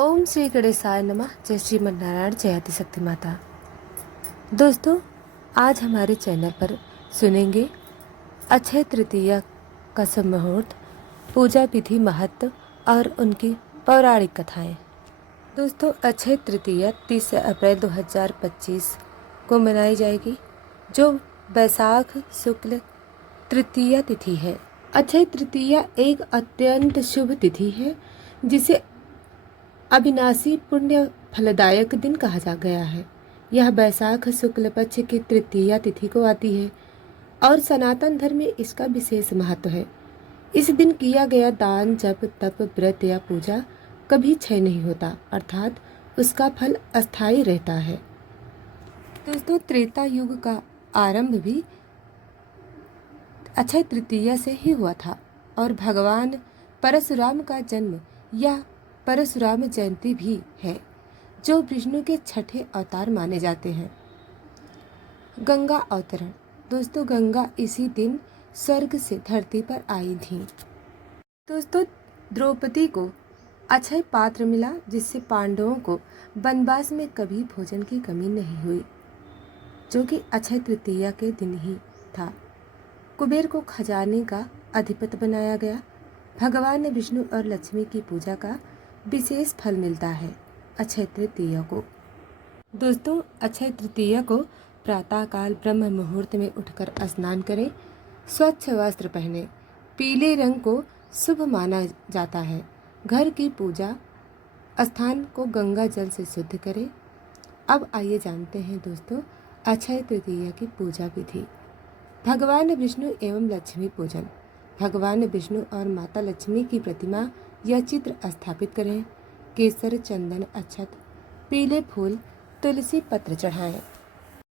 ओम श्री गणेशाय नमः। जय श्रीमन्नारायण, जय आदिशक्ति माता। दोस्तों, आज हमारे चैनल पर सुनेंगे अक्षय तृतीया का शुभ मुहूर्त, पूजा विधि, महत्व और उनकी पौराणिक कथाएं। दोस्तों, अक्षय तृतीया 30 अप्रैल 2025 को मनाई जाएगी, जो वैशाख शुक्ल तृतीया तिथि है। अक्षय तृतीया एक अत्यंत शुभ तिथि है, जिसे अविनाशी पुण्य फलदायक दिन कहा जा गया है। यह वैशाख शुक्ल पक्ष की तृतीया तिथि को आती है और सनातन धर्म में इसका विशेष महत्व है। इस दिन किया गया दान, जप, तप, व्रत या पूजा कभी क्षय नहीं होता, अर्थात उसका फल अस्थायी रहता है। दोस्तों, त्रेता युग का आरंभ भी अक्षय तृतीया से ही हुआ था और भगवान परशुराम का जन्म या परशुराम जयंती भी है, जो विष्णु के छठे अवतार माने जाते हैं। गंगा अवतरण। दोस्तों, गंगा इसी दिन स्वर्ग से धरती पर आई थी। दोस्तों, द्रौपदी को अक्षय पात्र मिला, जिससे पांडवों को वनवास में कभी भोजन की कमी नहीं हुई, जो कि अक्षय तृतीया के दिन ही था। कुबेर को खजाने का अधिपति बनाया गया। भगवान विष्णु और लक्ष्मी की पूजा का विशेष फल मिलता है अक्षय तृतीया को। दोस्तों, अक्षय तृतीया को प्रातःकाल ब्रह्म मुहूर्त में उठकर स्नान करें, स्वच्छ वस्त्र पहने। पीले रंग को शुभ माना जाता है। घर की पूजा स्थान को गंगा जल से शुद्ध करें। अब आइए जानते हैं दोस्तों अक्षय तृतीया की पूजा विधि। भगवान विष्णु एवं लक्ष्मी पूजन। भगवान विष्णु और माता लक्ष्मी की प्रतिमा या चित्र स्थापित करें। केसर, चंदन, अक्षत, पीले फूल, तुलसी पत्र चढ़ाएं।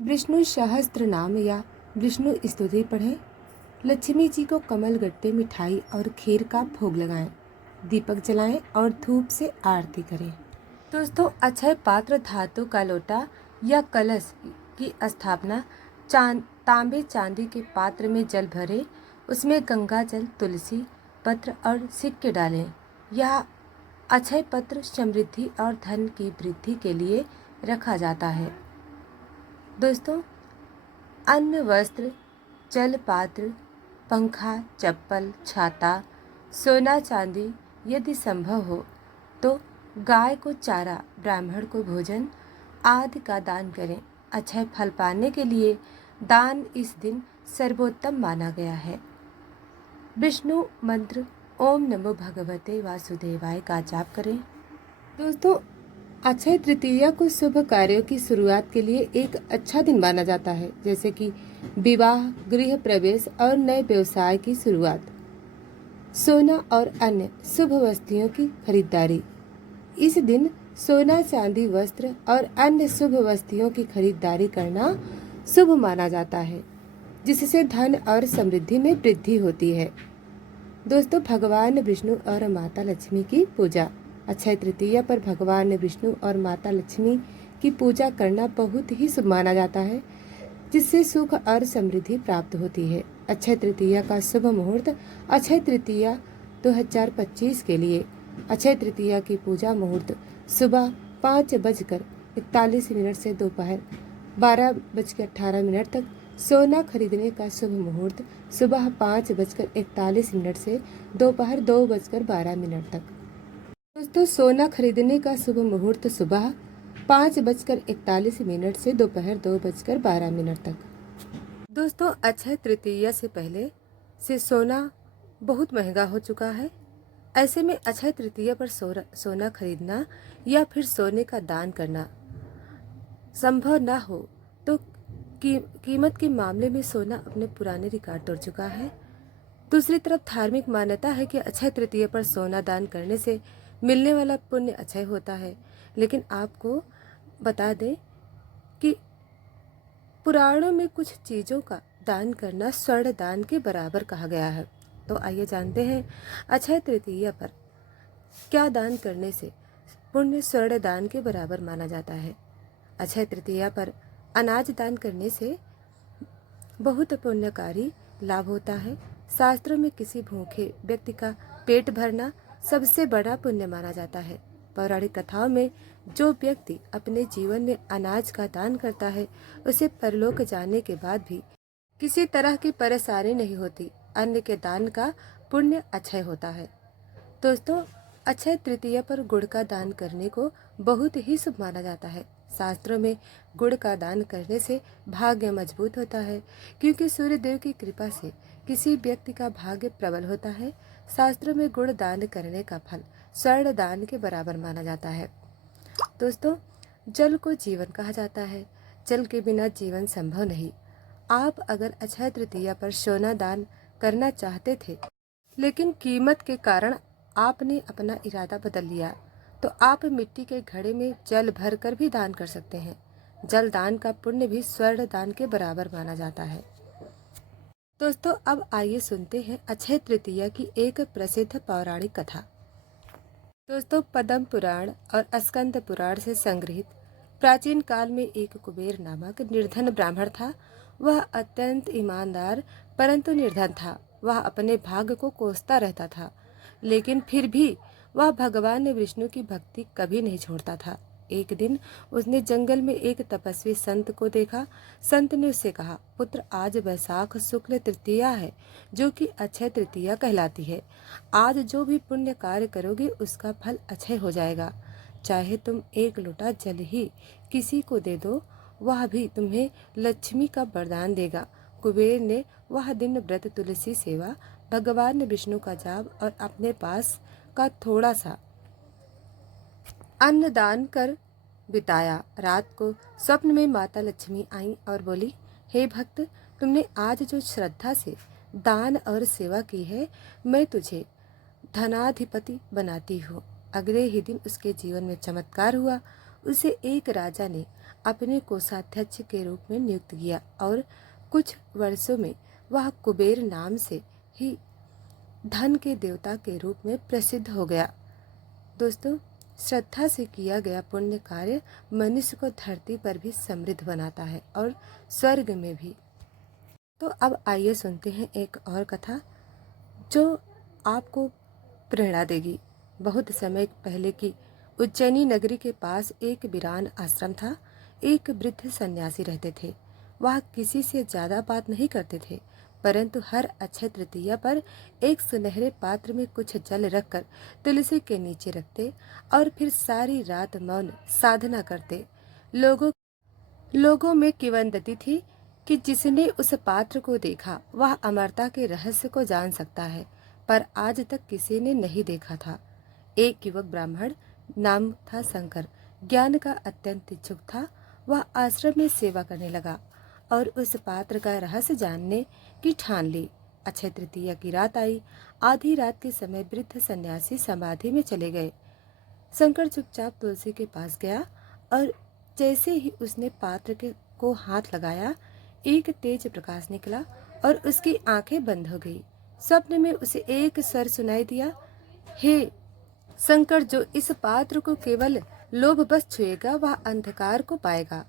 विष्णु सहस्त्र नाम या विष्णु स्तुति पढ़ें। लक्ष्मी जी को कमल गट्टे, मिठाई और खीर का भोग लगाएं। दीपक जलाएं और धूप से आरती करें। दोस्तों, अक्षय पात्र धातु का लोटा या कलश की स्थापना। तांबे चांदी के पात्र में जल भरे, उसमें गंगा जल, तुलसी पत्र और सिक्के डालें। यह अक्षय पत्र समृद्धि और धन की वृद्धि के लिए रखा जाता है। दोस्तों, अन्न, वस्त्र, जल पात्र, पंखा, चप्पल, छाता, सोना चांदी यदि संभव हो तो गाय को चारा, ब्राह्मण को भोजन आदि का दान करें। अक्षय फल पाने के लिए दान इस दिन सर्वोत्तम माना गया है। विष्णु मंत्र ओम नमो भगवते वासुदेवाय का जाप करें। दोस्तों, अक्षय तृतीया को शुभ कार्यों की शुरुआत के लिए एक अच्छा दिन माना जाता है, जैसे कि विवाह, गृह प्रवेश और नए व्यवसाय की शुरुआत। सोना और अन्य शुभ वस्तुओं की खरीदारी। इस दिन सोना, चांदी, वस्त्र और अन्य शुभ वस्तुओं की खरीदारी करना शुभ माना जाता है, जिससे धन और समृद्धि में वृद्धि होती है। दोस्तों, भगवान विष्णु और माता लक्ष्मी की पूजा। अक्षय तृतीया पर भगवान विष्णु और माता लक्ष्मी की पूजा करना बहुत ही शुभ माना जाता है, जिससे सुख और समृद्धि प्राप्त होती है। अक्षय तृतीया का शुभ मुहूर्त। अक्षय तृतीया 2025 के लिए अक्षय तृतीया की पूजा मुहूर्त सुबह 5:41 से दोपहर 12:18 तक। सोना खरीदने का शुभ मुहूर्त सुबह 5:41 से दोपहर 2:12 तक। दोस्तों, सोना खरीदने का शुभ मुहूर्त सुबह 5:41 से दोपहर 2:12 तक। दोस्तों, अक्षय तृतीया से पहले से सोना बहुत महंगा हो चुका है। ऐसे में अक्षय तृतीया पर सोना खरीदना या फिर सोने का दान करना संभव न हो तो कीमत के मामले में सोना अपने पुराने रिकॉर्ड तोड़ चुका है। दूसरी तरफ धार्मिक मान्यता है कि अक्षय तृतीया पर सोना दान करने से मिलने वाला पुण्य अक्षय होता है, लेकिन आपको बता दें कि पुराणों में कुछ चीज़ों का दान करना स्वर्ण दान के बराबर कहा गया है। तो आइए जानते हैं अक्षय तृतीया पर क्या दान करने से पुण्य स्वर्ण दान के बराबर माना जाता है। अक्षय तृतीया पर अनाज दान करने से बहुत पुण्यकारी लाभ होता है। शास्त्रों में किसी भूखे व्यक्ति का पेट भरना सबसे बड़ा पुण्य माना जाता है। पौराणिक कथाओं में जो व्यक्ति अपने जीवन में अनाज का दान करता है उसे परलोक जाने के बाद भी किसी तरह की परेशानी नहीं होती। अन्न के दान का पुण्य अक्षय होता है। दोस्तों, अक्षय तृतीया पर गुड़ का दान करने को बहुत ही शुभ माना जाता है। शास्त्रों में गुड़ का दान करने से भाग्य मजबूत होता है, क्योंकि सूर्य देव की कृपा से किसी व्यक्ति का भाग्य प्रबल होता है। शास्त्रों में गुड़ दान करने का फल स्वर्ण दान के बराबर माना जाता है। दोस्तों, जल को जीवन कहा जाता है। जल के बिना जीवन संभव नहीं। आप अगर अक्षय तृतीया पर सोना दान करना चाहते थे, लेकिन कीमत के कारण आपने अपना इरादा बदल लिया, तो आप मिट्टी के घड़े में जल भर कर भी दान कर सकते हैं। जल दान का पुण्य भी स्वर्ण दान के बराबर माना जाता है। दोस्तों, अब आइए सुनते हैं अक्षय तृतीया की एक प्रसिद्ध पौराणिक कथा। दोस्तों, पद्म पुराण और स्कंद पुराण से संग्रहित प्राचीन काल में एक कुबेर नामक निर्धन ब्राह्मण था। वह अत्यंत ईमानदार परंतु निर्धन था। वह अपने भाग्य को कोसता रहता था, लेकिन फिर भी वह भगवान विष्णु की भक्ति कभी नहीं छोड़ता था। एक दिन उसने जंगल में एक तपस्वी संत को देखा। संत ने उससे कहा, पुत्र, आज वैशाख शुक्ल तृतीया है, जो कि अक्षय तृतीया कहलाती है। आज जो भी पुण्य कार्य करोगे उसका फल अक्षय हो जाएगा। चाहे तुम एक लोटा जल ही किसी को दे दो, वह भी तुम्हें लक्ष्मी का वरदान देगा। कुबेर ने वह दिन व्रत, तुलसी सेवा, भगवान विष्णु का जाप और अपने पास का थोड़ा सा अन्न दान कर बिताया। रात को स्वप्न में माता लक्ष्मी आई और बोली, हे भक्त, तुमने आज जो श्रद्धा से दान और सेवा की है, मैं तुझे धनाधिपति बनाती हूँ। अगले ही दिन उसके जीवन में चमत्कार हुआ। उसे एक राजा ने अपने कोषाध्यक्ष के रूप में नियुक्त किया और कुछ वर्षों में वह कुबेर नाम से ही धन के देवता के रूप में प्रसिद्ध हो गया। दोस्तों, श्रद्धा से किया गया पुण्य कार्य मनुष्य को धरती पर भी समृद्ध बनाता है और स्वर्ग में भी। तो अब आइए सुनते हैं एक और कथा जो आपको प्रेरणा देगी। बहुत समय पहले की उज्जैनी नगरी के पास एक वीरान आश्रम था। एक वृद्ध सन्यासी रहते थे। वह किसी से ज्यादा बात नहीं करते थे, परंतु हर अक्षय तृतीया पर एक सुनहरे पात्र में कुछ जल रखकर तुलसी के नीचे रखते और फिर सारी रात मौन साधना करते। लोगों में किंवदंती थी कि जिसने उस पात्र को देखा वह अमरता के रहस्य को जान सकता है, पर आज तक किसी ने नहीं देखा था। एक युवक ब्राह्मण, नाम था शंकर, ज्ञान का अत्यंत इच्छुक था। वह आश्रम में सेवा करने लगा और उस पात्र का रहस्य जानने की ठान ली। अक्षय तृतीया की रात आई। आधी रात के समय वृद्ध सन्यासी समाधि में चले गए। शंकर चुपचाप तुलसी के पास गया और जैसे ही उसने पात्र को हाथ लगाया, एक तेज प्रकाश निकला और उसकी आंखें बंद हो गई। स्वप्न में उसे एक स्वर सुनाई दिया, हे शंकर, जो इस पात्र को केवल लोभवश छुएगा वह अंधकार को पाएगा,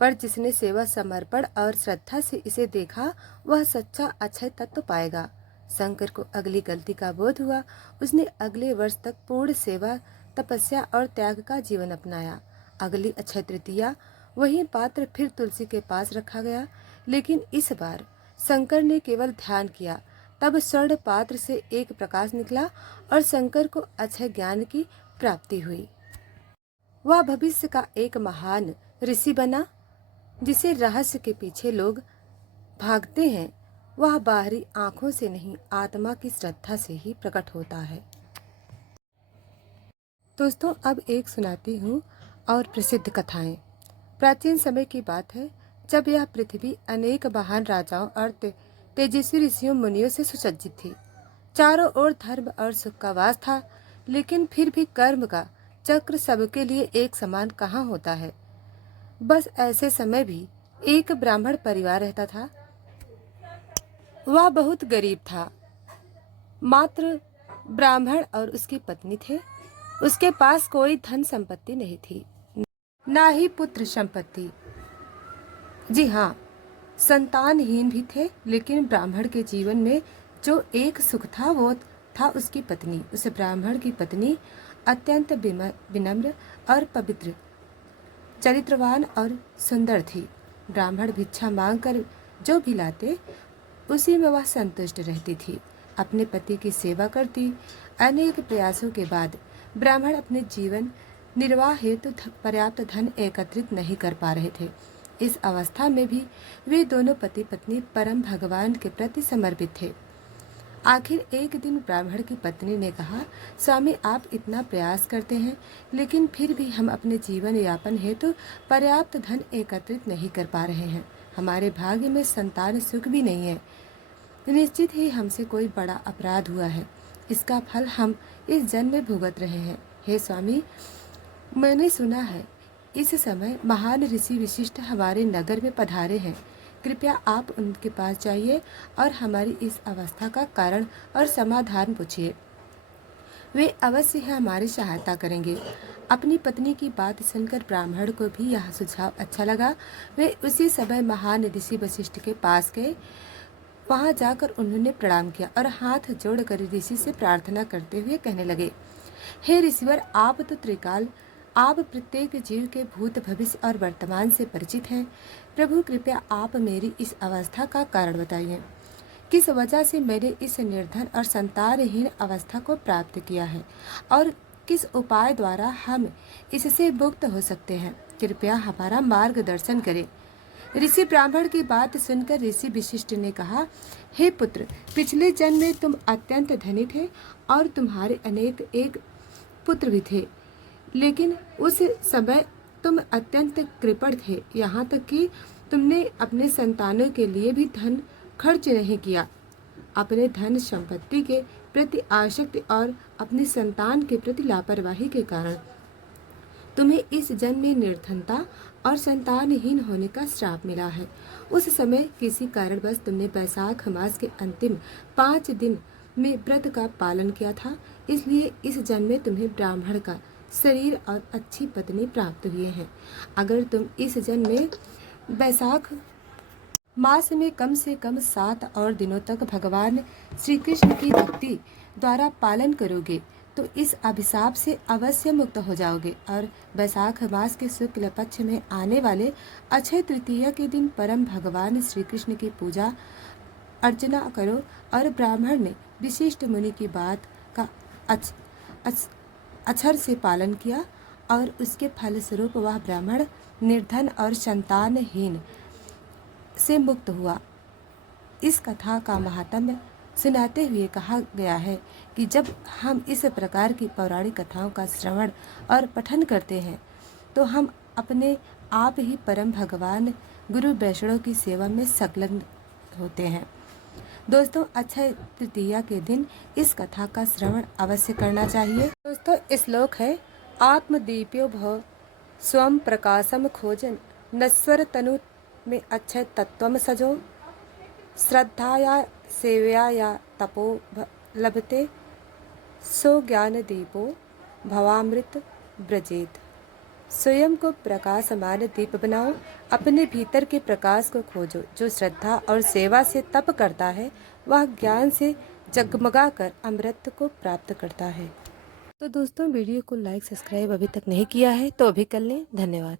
पर जिसने सेवा, समर्पण और श्रद्धा से इसे देखा वह सच्चा अक्षय तत्व पाएगा। शंकर को अगली गलती का बोध हुआ। उसने अगले वर्ष तक पूर्ण सेवा, तपस्या और त्याग का जीवन अपनाया। अगली अक्षय तृतीया वही पात्र फिर तुलसी के पास रखा गया, लेकिन इस बार शंकर ने केवल ध्यान किया। तब स्वर्ण पात्र से एक प्रकाश निकला और शंकर को अक्षय ज्ञान की प्राप्ति हुई। वह भविष्य का एक महान ऋषि बना। जिसे रहस्य के पीछे लोग भागते हैं, वह बाहरी आंखों से नहीं, आत्मा की श्रद्धा से ही प्रकट होता है। दोस्तों, अब एक सुनाती हूँ और प्रसिद्ध कथाएं। प्राचीन समय की बात है, जब यह पृथ्वी अनेक महान राजाओं और तेजस्वी ऋषियों मुनियों से सुसज्जित थी। चारों ओर धर्म और सुख का वास था, लेकिन फिर भी कर्म का चक्र सबके लिए एक समान कहाँ होता है। बस ऐसे समय भी एक ब्राह्मण परिवार रहता था। वह बहुत गरीब था। मात्र ब्राह्मण और उसकी पत्नी थे। उसके पास कोई धन संपत्ति नहीं थी, ना ही पुत्र संपत्ति। जी हाँ, संतानहीन भी थे। लेकिन ब्राह्मण के जीवन में जो एक सुख था वो था उसकी पत्नी। उस ब्राह्मण की पत्नी अत्यंत विनम्र और पवित्र, चरित्रवान और सुंदर थी। ब्राह्मण भिक्षा मांगकर जो भी लाते उसी में वह संतुष्ट रहती थी। अपने पति की सेवा करती। अनेक प्रयासों के बाद ब्राह्मण अपने जीवन निर्वाह हेतु पर्याप्त धन एकत्रित नहीं कर पा रहे थे। इस अवस्था में भी वे दोनों पति पत्नी परम भगवान के प्रति समर्पित थे। आखिर एक दिन ब्राह्मण की पत्नी ने कहा, स्वामी, आप इतना प्रयास करते हैं, लेकिन फिर भी हम अपने जीवन यापन हेतु पर्याप्त धन एकत्रित नहीं कर पा रहे हैं। हमारे भाग्य में संतान सुख भी नहीं है। निश्चित ही हमसे कोई बड़ा अपराध हुआ है। इसका फल हम इस जन्म में भुगत रहे हैं। हे स्वामी, मैंने सुना है इस समय महान ऋषि वशिष्ठ हमारे नगर में पधारे हैं। कृपया आप उनके पास जाइए और हमारी इस अवस्था का कारण और समाधान पूछिए। वे अवश्य ही हमारी सहायता करेंगे। अपनी पत्नी की बात सुनकर ब्राह्मण को भी यह सुझाव अच्छा लगा। वे उसी समय महान ऋषि वशिष्ठ के पास गए। वहां जाकर उन्होंने प्रणाम किया और हाथ जोड़कर ऋषि से प्रार्थना करते हुए कहने लगे, हे ऋषिवर, आप तो त्रिकाल, आप प्रत्येक जीव के भूत, भविष्य और वर्तमान से परिचित हैं। प्रभु, कृपया आप मेरी इस अवस्था का कारण बताइए। किस वजह से मैंने इस निर्धन और संतानहीन अवस्था को प्राप्त किया है और किस उपाय द्वारा हम इससे मुक्त हो सकते हैं। कृपया हमारा मार्गदर्शन करें। ऋषि ब्राह्मण की बात सुनकर ऋषि वशिष्ठ ने कहा, हे पुत्र, पिछले जन्म में तुम अत्यंत धनी थे और तुम्हारे अनेक एक पुत्र भी थे, लेकिन उस समय तुम अत्यंत कृपण थे। यहाँ तक कि तुमने अपने संतानों के लिए भी धन खर्च नहीं किया। अपने धन संपत्ति के प्रति आसक्ति और अपने संतान के प्रति लापरवाही के कारण तुम्हें इस जन्म में निर्धनता और संतानहीन होने का श्राप मिला है। उस समय किसी कारणवश तुमने वैशाख मास के अंतिम 5 दिन में व्रत का पालन किया था, इसलिए इस जन्म में तुम्हें ब्राह्मण का शरीर और अच्छी पत्नी प्राप्त हुए हैं। अगर तुम इस जन्म में वैशाख मास में कम से कम 7 और दिनों तक भगवान श्री कृष्ण की भक्ति द्वारा पालन करोगे तो इस अभिशाप से अवश्य मुक्त हो जाओगे और वैशाख मास के शुक्ल पक्ष में आने वाले अक्षय तृतीया के दिन परम भगवान श्री कृष्ण की पूजा अर्चना करो। और ब्राह्मण ने विशिष्ट मुनि की बात का अक्षर से पालन किया और उसके फलस्वरूप वह ब्राह्मण निर्धन और संतानहीन से मुक्त हुआ। इस कथा का महात्म्य सुनाते हुए कहा गया है कि जब हम इस प्रकार की पौराणिक कथाओं का श्रवण और पठन करते हैं तो हम अपने आप ही परम भगवान गुरु वैष्णव की सेवा में संलग्न होते हैं। दोस्तों, अक्षय तृतीया के दिन इस कथा का श्रवण अवश्य करना चाहिए। दोस्तों, श्लोक है, आत्मदीप्यो भव स्वम प्रकाशम खोजन नश्वर तनु में अक्षय तत्वम सजो श्रद्धाया सेवया तपो लभते सो ज्ञान दीपो भवामृत ब्रजेत। स्वयं को प्रकाशमान दीप बनाओ, अपने भीतर के प्रकाश को खोजो। जो श्रद्धा और सेवा से तप करता है वह ज्ञान से जगमगा कर अमृत को प्राप्त करता है। तो दोस्तों, वीडियो को लाइक सब्सक्राइब अभी तक नहीं किया है तो अभी कर लें। धन्यवाद।